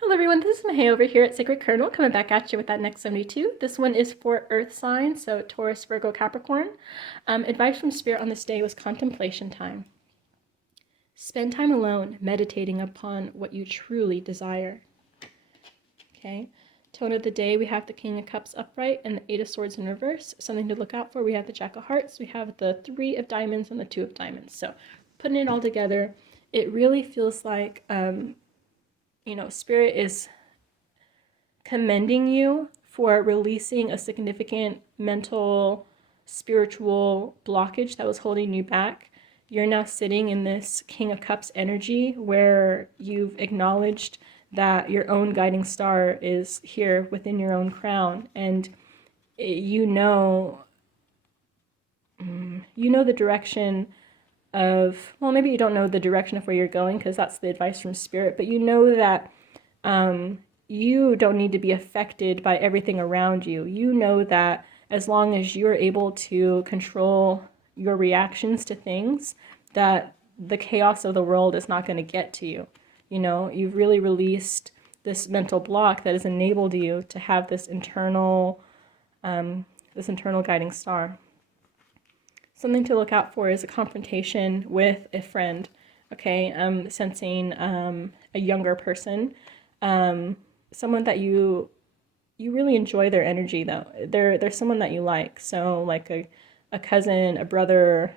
Hello everyone, this is Mahey over here at Sacred Kernel, coming back at you with that next 72. This one is for Earth signs, so Taurus, Virgo, Capricorn. Advice from Spirit on this day was contemplation time. Spend time alone, meditating upon what you truly desire. Okay. Tone of the day, we have the King of Cups upright and the Eight of Swords in reverse. Something to look out for, we have the Jack of Hearts, we have the Three of Diamonds, and the Two of Diamonds. So putting it all together, it really feels like Spirit is commending you for releasing a significant mental, spiritual blockage that was holding you back. You're now sitting in this King of Cups energy where you've acknowledged that your own guiding star is here within your own crown, and you know the direction of, well, maybe you don't know the direction of where you're going because that's the advice from Spirit, but you know that you don't need to be affected by everything around you. You know that as long as you're able to control your reactions to things, that the chaos of the world is not going to get to you. You know, you've really released this mental block that has enabled you to have this internal guiding star. Something to look out for is a confrontation with a friend. Okay, I'm sensing a younger person, someone that you really enjoy their energy though. They're someone that you like. So like a cousin, a brother,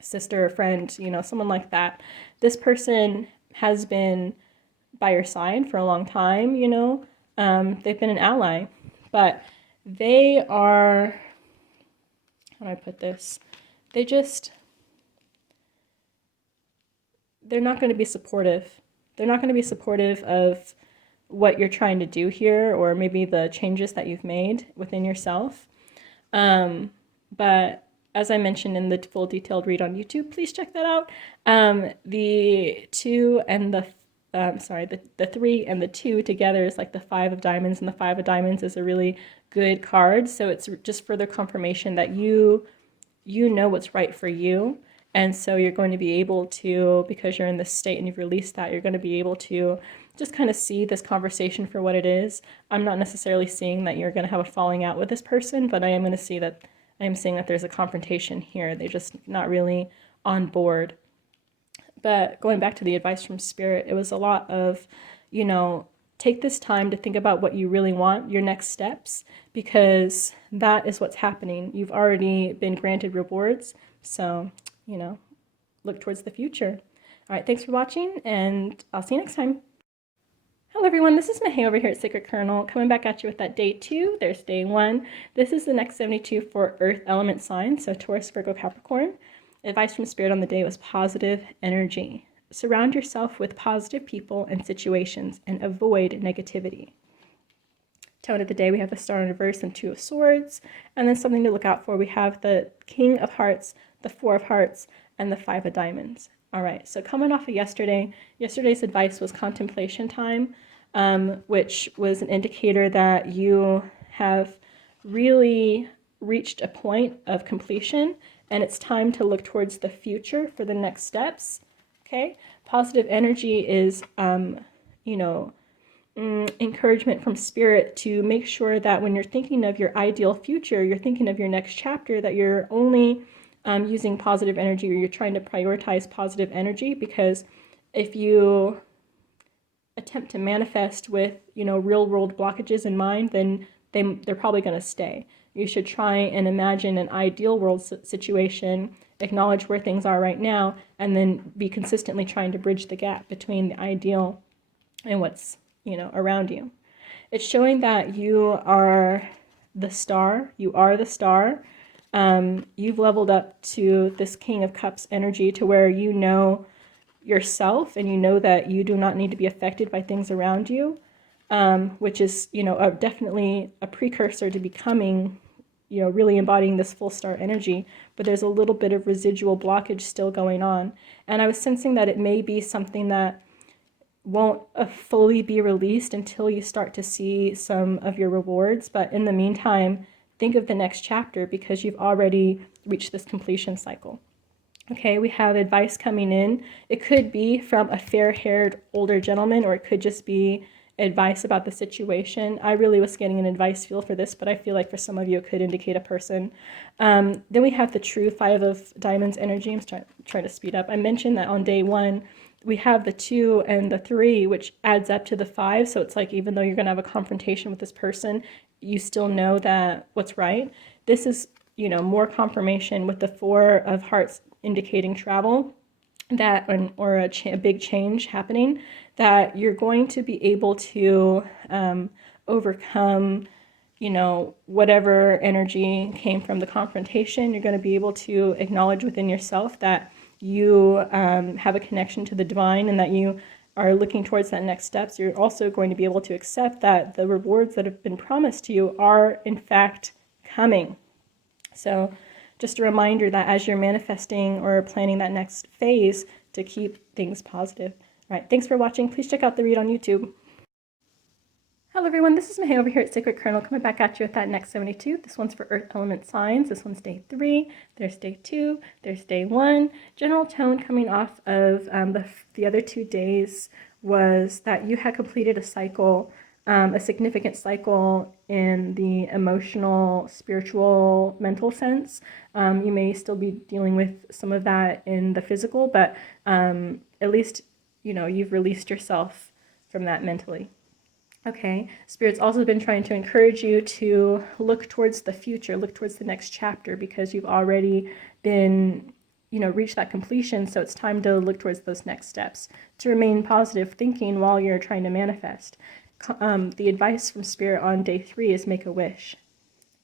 sister, a friend, someone like that. This person has been by your side for a long time, they've been an ally, but they are, how do I put this? They're not going to be supportive. They're not going to be supportive of what you're trying to do here, or maybe the changes that you've made within yourself. But as I mentioned in the full detailed read on YouTube, please check that out. The two and the three and the two together is like the Five of Diamonds, and the Five of Diamonds is a really good card. So it's just further confirmation that you know what's right for you. And so you're going to be able to, because you're in this state and you've released that, you're going to be able to just kind of see this conversation for what it is. I'm not necessarily seeing that you're going to have a falling out with this person, but I am seeing that there's a confrontation here. They're just not really on board. But going back to the advice from Spirit, it was a lot of, take this time to think about what you really want, your next steps, because that is what's happening. You've already been granted rewards. So, look towards the future. All right, thanks for watching, and I'll see you next time. Hello everyone, this is Mahey over here at Sacred Kernel, coming back at you with that day 2. There's day 1. This is the next 72 for Earth element signs, so Taurus, Virgo, Capricorn. Advice from Spirit on the day was positive energy. Surround yourself with positive people and situations and avoid negativity. Tone of the day, we have the Star in reverse and Two of Swords. And then something to look out for, we have the King of Hearts, the Four of Hearts, and the Five of Diamonds. All right, so coming off of yesterday's advice was contemplation time, which was an indicator that you have really reached a point of completion, and it's time to look towards the future for the next steps. Okay, positive energy is, encouragement from Spirit to make sure that when you're thinking of your ideal future, you're thinking of your next chapter, that you're only using positive energy, or you're trying to prioritize positive energy, because if you attempt to manifest with, real world blockages in mind, then they're probably going to stay. You should try and imagine an ideal world situation, acknowledge where things are right now, and then be consistently trying to bridge the gap between the ideal and what's, around you. It's showing that you are the star. You are the star. You've leveled up to this King of Cups energy to where you know yourself, and you know that you do not need to be affected by things around you, which is, definitely a precursor to becoming, really embodying this full star energy. But there's a little bit of residual blockage still going on. And I was sensing that it may be something that won't fully be released until you start to see some of your rewards. But in the meantime, think of the next chapter, because you've already reached this completion cycle. Okay, we have advice coming in. It could be from a fair-haired older gentleman, or it could just be advice about the situation. I really was getting an advice feel for this, but I feel like for some of you it could indicate a person. Then we have the true Five of Diamonds energy. I'm trying to speed up. I mentioned that on day one, we have the 2 and the 3, which adds up to the 5. So it's like even though you're going to have a confrontation with this person, you still know that what's right. This is, more confirmation with the 4 of Hearts indicating travel, that or a big change happening, that you're going to be able to overcome, whatever energy came from the confrontation. You're going to be able to acknowledge within yourself that you have a connection to the divine and that you are looking towards that next steps. You're also going to be able to accept that the rewards that have been promised to you are in fact coming. So just a reminder that as you're manifesting or planning that next phase, to keep things positive. All right, thanks for watching. Please check out the read on YouTube. Hello everyone, this is Mahey over here at Sacred Kernel, coming back at you with that next 72. This one's for Earth Element signs. This one's day 3, there's day 2, there's day 1. General tone coming off of the other 2 days was that you had completed a cycle, a significant cycle in the emotional, spiritual, mental sense. You may still be dealing with some of that in the physical, but at least, you've released yourself from that mentally. Okay, Spirit's also been trying to encourage you to look towards the future, look towards the next chapter, because you've already been, reached that completion. So it's time to look towards those next steps, to remain positive thinking while you're trying to manifest. The advice from Spirit on day 3 is make a wish.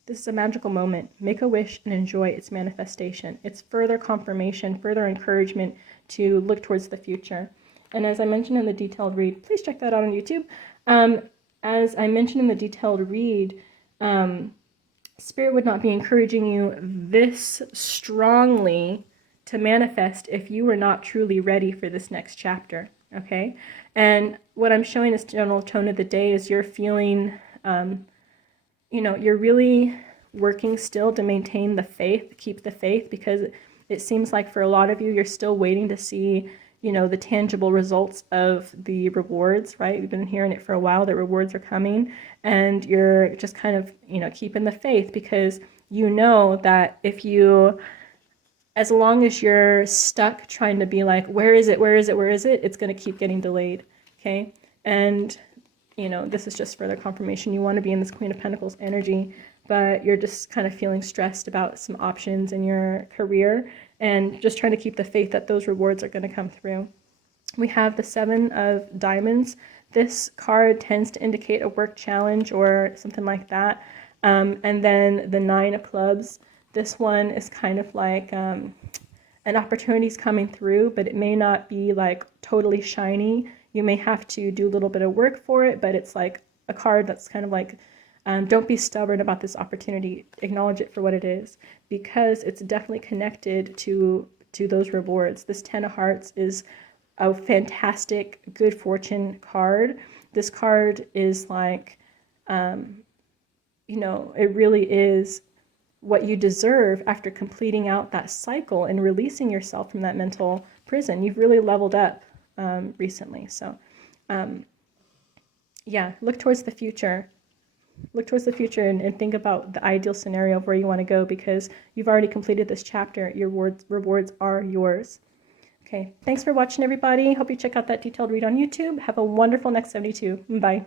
This is a magical moment. Make a wish and enjoy its manifestation. It's further confirmation, further encouragement to look towards the future. And as I mentioned in the detailed read, please check that out on YouTube. As I mentioned in the detailed read, Spirit would not be encouraging you this strongly to manifest if you were not truly ready for this next chapter, okay? And what I'm showing as general tone of the day is you're feeling, you're really working still to maintain the faith, keep the faith, because it seems like for a lot of you, you're still waiting to see the tangible results of the rewards, right? We've been hearing it for a while that rewards are coming, and you're just kind of, keeping the faith, because that if you, as long as you're stuck trying to be like, where is it, it's going to keep getting delayed, okay? And, this is just further confirmation. You want to be in this Queen of Pentacles energy, but you're just kind of feeling stressed about some options in your career and just trying to keep the faith that those rewards are going to come through. We have the 7 of Diamonds. This card tends to indicate a work challenge or something like that. And then the 9 of Clubs. This one is kind of like an opportunity's coming through, but it may not be like totally shiny. You may have to do a little bit of work for it, but it's like a card that's kind of like, don't be stubborn about this opportunity. Acknowledge it for what it is, because it's definitely connected to those rewards. This 10 of Hearts is a fantastic good fortune card. This card is like, it really is what you deserve after completing out that cycle and releasing yourself from that mental prison. You've really leveled up recently. So, yeah, look towards the future. Look towards the future and think about the ideal scenario of where you want to go, because you've already completed this chapter. Your rewards are yours. Okay, thanks for watching, everybody. Hope you check out that detailed read on YouTube. Have a wonderful next 72. Bye.